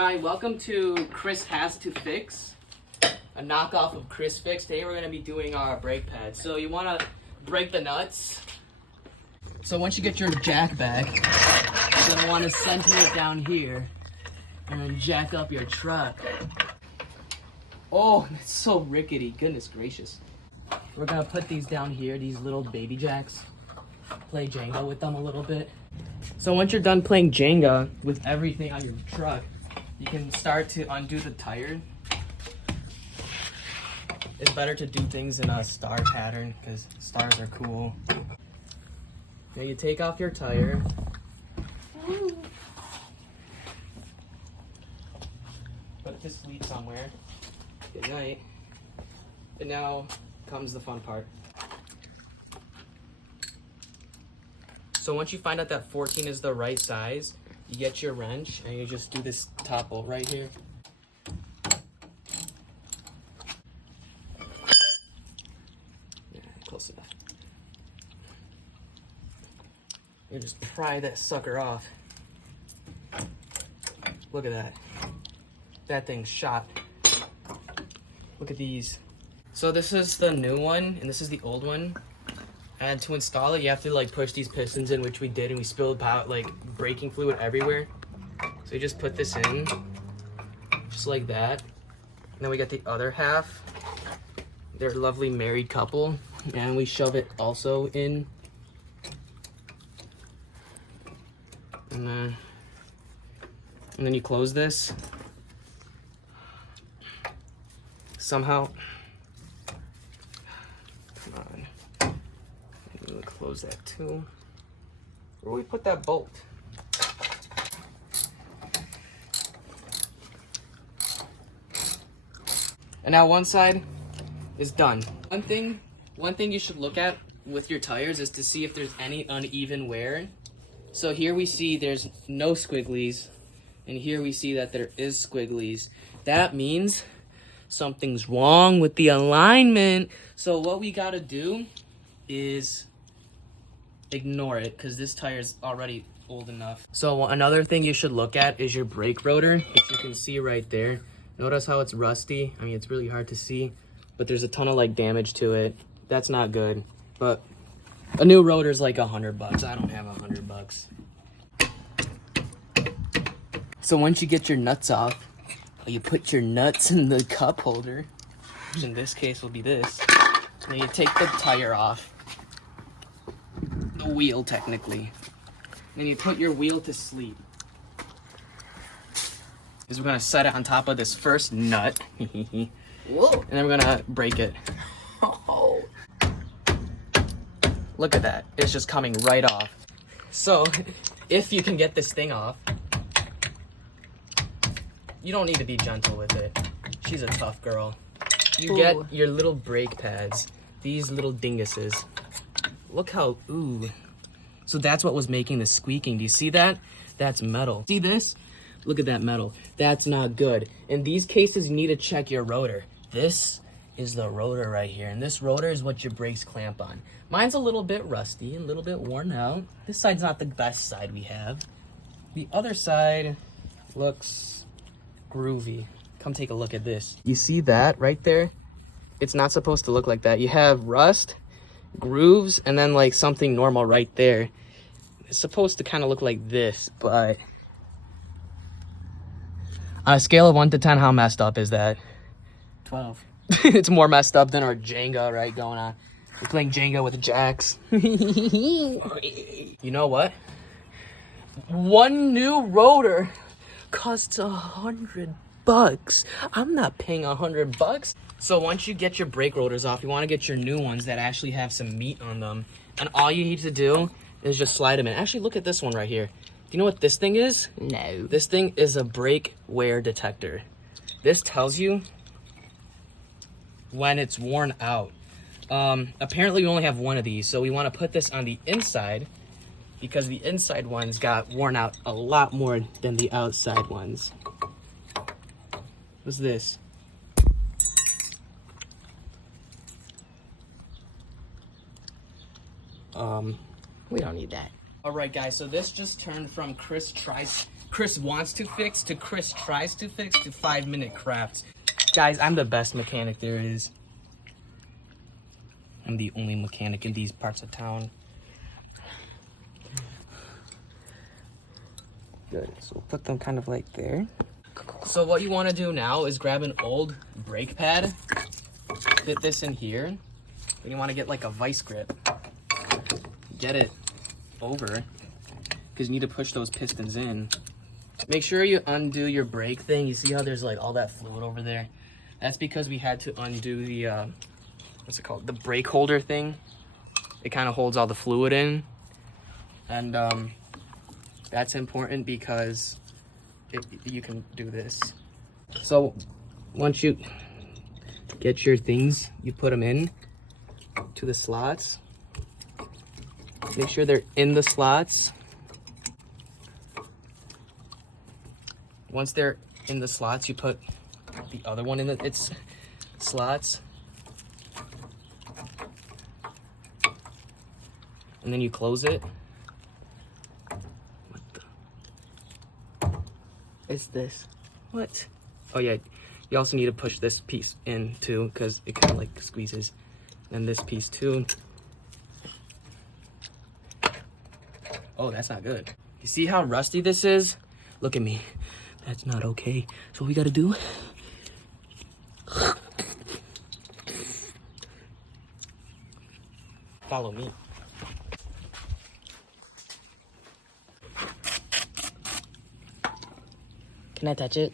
Hi, welcome to Chris Has to Fix, a knockoff of Chris Fix. Today we're going to be doing our brake pads. So you want to break the nuts. So once you get your jack back, you're going to want to center it down here and then jack up your truck. Oh, that's so rickety, goodness gracious. We're going to put these down here, these little baby jacks. Play Jenga with them a little bit. So once you're done playing Jenga with everything on your truck, you can start to undo the tire. It's better to do things in a star pattern because stars are cool. Now you take off your tire. Put it to sleep somewhere. Good night. And now comes the fun part. So once you find out that 14 is the right size, you get your wrench and you just do this top bolt right here. Yeah, close enough. You just pry that sucker off. Look at that. That thing's shot. Look at these. So this is the new one and this is the old one. And to install it, you have to like push these pistons in, which we did, and we spilled out like braking fluid everywhere. So you just put this in, just like that. And then we got the other half. They're a lovely married couple, and we shove it also in. And then you close this. Somehow. Come on. Close that too. Where we put that bolt? And now one side is done. One thing you should look at with your tires is to see if there's any uneven wear. So here we see there's no squigglies, and here we see that there is squigglies. That means something's wrong with the alignment. So what we gotta do is ignore it because this tire is already old enough. So another thing you should look at is your brake rotor, which you can see right there. Notice how it's rusty. I mean, it's really hard to see, but there's a ton of like damage to it. That's not good. But a new rotor is like $100. I don't have $100. So once you get your nuts off, you put your nuts in the cup holder, which in this case will be this. Then you take the tire off. The wheel, technically. Then you put your wheel to sleep. Because we're gonna set it on top of this first nut. Whoa. And then we're gonna break it. Oh. Look at that. It's just coming right off. So, if you can get this thing off, you don't need to be gentle with it. She's a tough girl. You get your little brake pads. These little dinguses. Look how, ooh. So that's what was making the squeaking. Do you see that? That's metal. See this? Look at that metal. That's not good. In these cases, you need to check your rotor. This is the rotor right here. And this rotor is what your brakes clamp on. Mine's a little bit rusty, a little bit worn out. This side's not the best side we have. The other side looks groovy. Come take a look at this. You see that right there? It's not supposed to look like that. You have rust, grooves, and then like something normal right there. It's supposed to kind of look like this, but on a scale of 1 to 10, how messed up is that? 12. It's more messed up than our Jenga, right, going on. We're playing Jenga with jacks. You know what? One new rotor costs $100. I'm not paying $100. So once you get your brake rotors off, you want to get your new ones that actually have some meat on them. And all you need to do is just slide them in. Actually, look at this one right here. Do you know what this thing is? No. This thing is a brake wear detector. This tells you when it's worn out. Apparently we only have one of these, so we want to put this on the inside because the inside ones got worn out a lot more than the outside ones. What's this? We don't need that. All right, guys, so this just turned from Chris tries Chris wants to fix to Chris tries to fix to 5-minute crafts. Guys, I'm the best mechanic there is. I'm the only mechanic in these parts of town. Good, so we'll put them kind of like there. So what you want to do now is grab an old brake pad, fit this in here, and you want to get like a vice grip. Get it over, because you need to push those pistons in. Make sure you undo your brake thing. You see how there's like all that fluid over there? That's because we had to undo the, what's it called? The brake holder thing. It kind of holds all the fluid in. And that's important because you can do this. So once you get your things, you put them in to the slots. Make sure they're in the slots. Once they're in the slots, you put the other one in its slots. And then you close it. What the? It's this. What? Oh yeah, you also need to push this piece in too, because it kind of like squeezes. And this piece too. Oh, that's not good. You see how rusty this is? Look at me. That's not okay. So what we gotta do? Follow me. Can I touch it?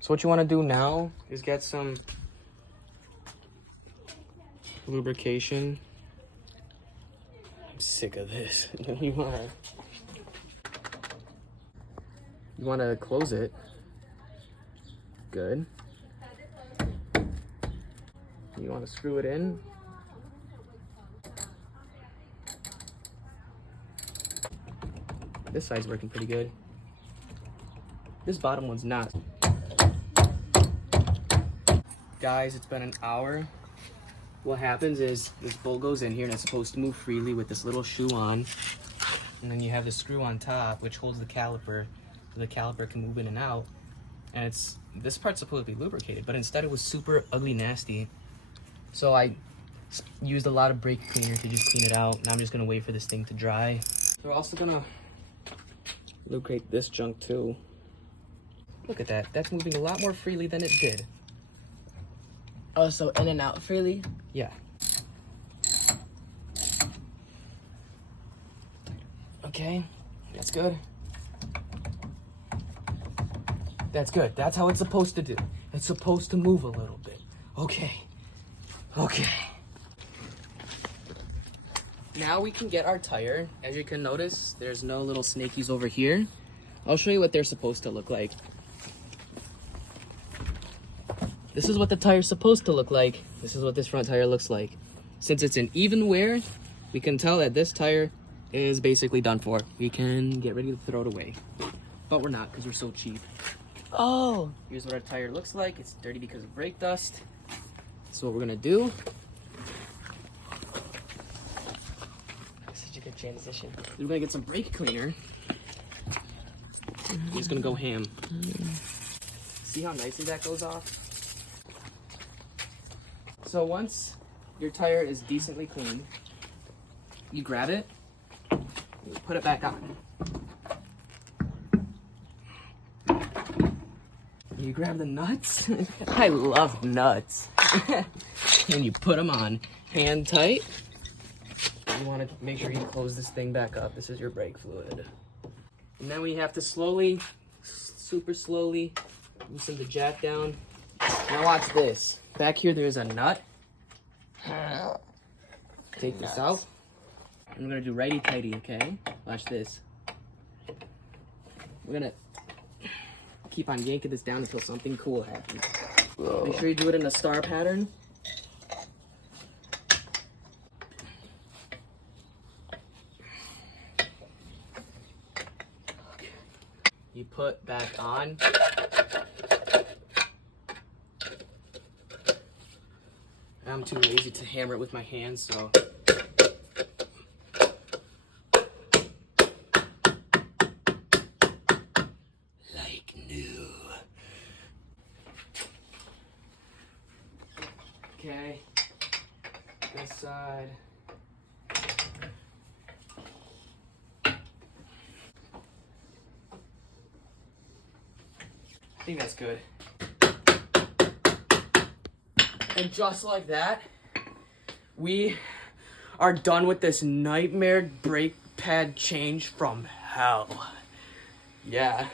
So what you want to do now is get some lubrication. I'm sick of this. You want to close it. Good. You want to screw it in. This side's working pretty good. This bottom one's not. Guys, it's been an hour. What happens is this bolt goes in here and it's supposed to move freely with this little shoe on. And then you have the screw on top which holds the caliper so the caliper can move in and out. And this part's supposed to be lubricated, but instead it was super ugly nasty. So I used a lot of brake cleaner to just clean it out. Now I'm just gonna wait for this thing to dry. We're also gonna lubricate this junk too. Look at that. That's moving a lot more freely than it did. Oh, so in and out freely? Yeah. Okay, that's good. That's good. That's how it's supposed to do. It's supposed to move a little bit. Okay. Okay. Now we can get our tire. As you can notice, there's no little snakies over here. I'll show you what they're supposed to look like. This is what the tire's supposed to look like. This is what this front tire looks like. Since it's an even wear, we can tell that this tire is basically done for. We can get ready to throw it away. But we're not, because we're so cheap. Oh. Here's what our tire looks like. It's dirty because of brake dust. So what we're gonna do. Such a good transition. We're gonna get some brake cleaner. We're just gonna go ham. See how nicely that goes off? So once your tire is decently clean, you grab it, you put it back on. You grab the nuts. I love nuts. And you put them on hand tight. You want to make sure you close this thing back up. This is your brake fluid. And then we have to slowly, super slowly, loosen the jack down. Now watch this. Back here there's a nut. Take this out. I'm gonna do righty-tighty, okay? Watch this. We're gonna keep on yanking this down until something cool happens. Whoa. Make sure you do it in a star pattern. You put back on. I'm too lazy to hammer it with my hands, so. Okay. This side. I think that's good. And just like that, we are done with this nightmare brake pad change from hell. Yeah.